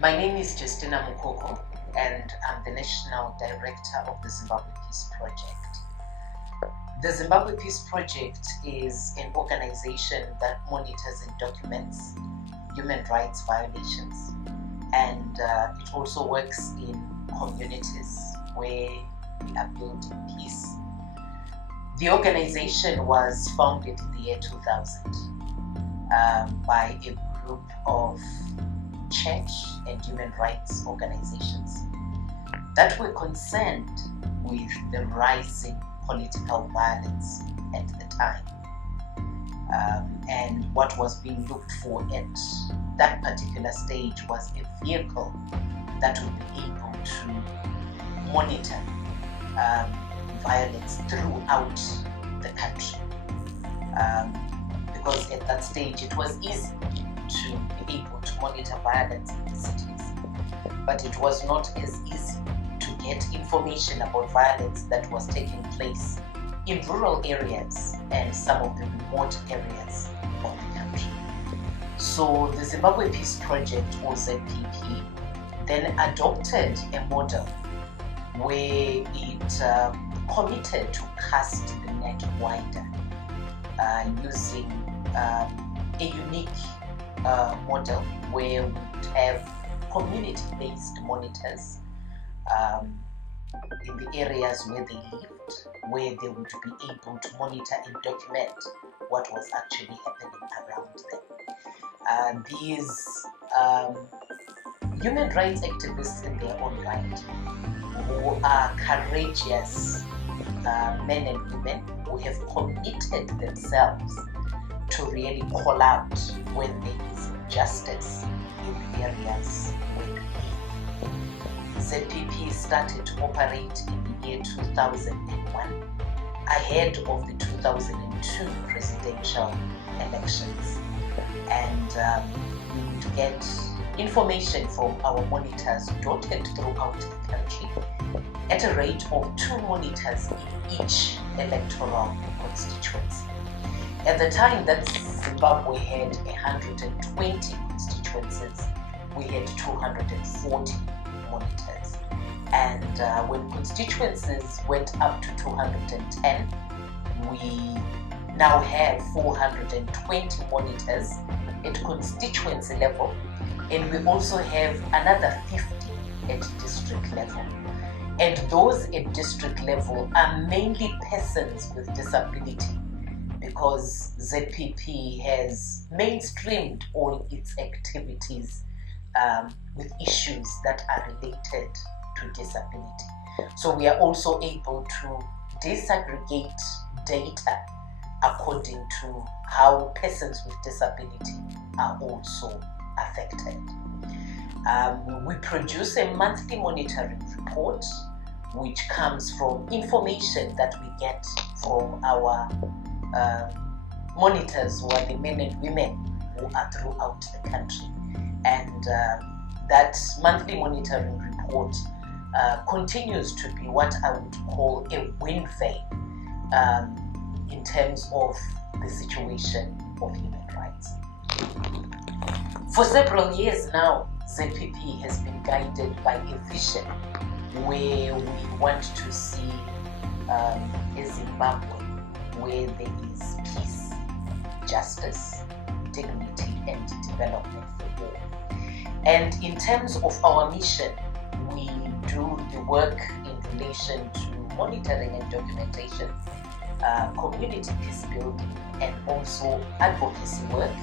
My name is Justina and I'm the National Director of the Zimbabwe Peace Project. The Zimbabwe Peace Project is an organization that monitors and documents human rights violations, and it also works in communities where we are building peace. The organization was founded in the year 2000 by a group of church and human rights organizations that were concerned with the rising political violence at the time. And what was being looked for at that particular stage was a vehicle that would be able to monitor violence throughout the country. Because at that stage it was easy to be able to monitor violence in the cities, but it was not as easy to get information about violence that was taking place in rural areas and some of the remote areas of the country. So the Zimbabwe Peace Project, or ZPP, then adopted a model where it committed to cast the net wider using a unique model where we would have community-based monitors in the areas where they lived, where they would be able to monitor and document what was actually happening around them. These human rights activists in their own right, who are courageous men and women who have committed themselves to really call out when there is injustice in the areas where they live. ZPP started to operate in the year 2001, ahead of the 2002 presidential elections. And we would get information from our monitors dotted throughout the country at a rate of 2 monitors in each electoral constituency. At the time that Zimbabwe had 120 constituencies, we had 240 monitors. And when constituencies went up to 210, we now have 420 monitors at constituency level, and we also have another 50 at district level. And those at district level are mainly persons with disability, because ZPP has mainstreamed all its activities with issues that are related to disability. So we are also able to disaggregate data according to how persons with disability are also affected. We produce a monthly monitoring report, which comes from information that we get from our monitors, who are the men and women who are throughout the country. And that monthly monitoring report continues to be what I would call a wind vane in terms of the situation of human rights. For several years now, ZPP has been guided by a vision where we want to see a Zimbabwe where there is peace, justice, dignity, and development for all. And in terms of our mission, we do the work in relation to monitoring and documentation, community peace building, and also advocacy work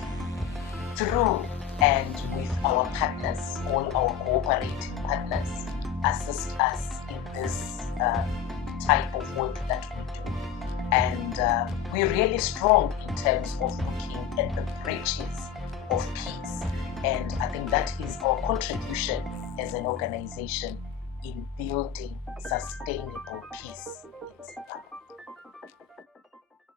through and with our partners. All our cooperating partners assist us in this type of work that we do. And we're really strong in terms of looking at the breaches of peace. And I think that is our contribution as an organization in building sustainable peace in Zimbabwe.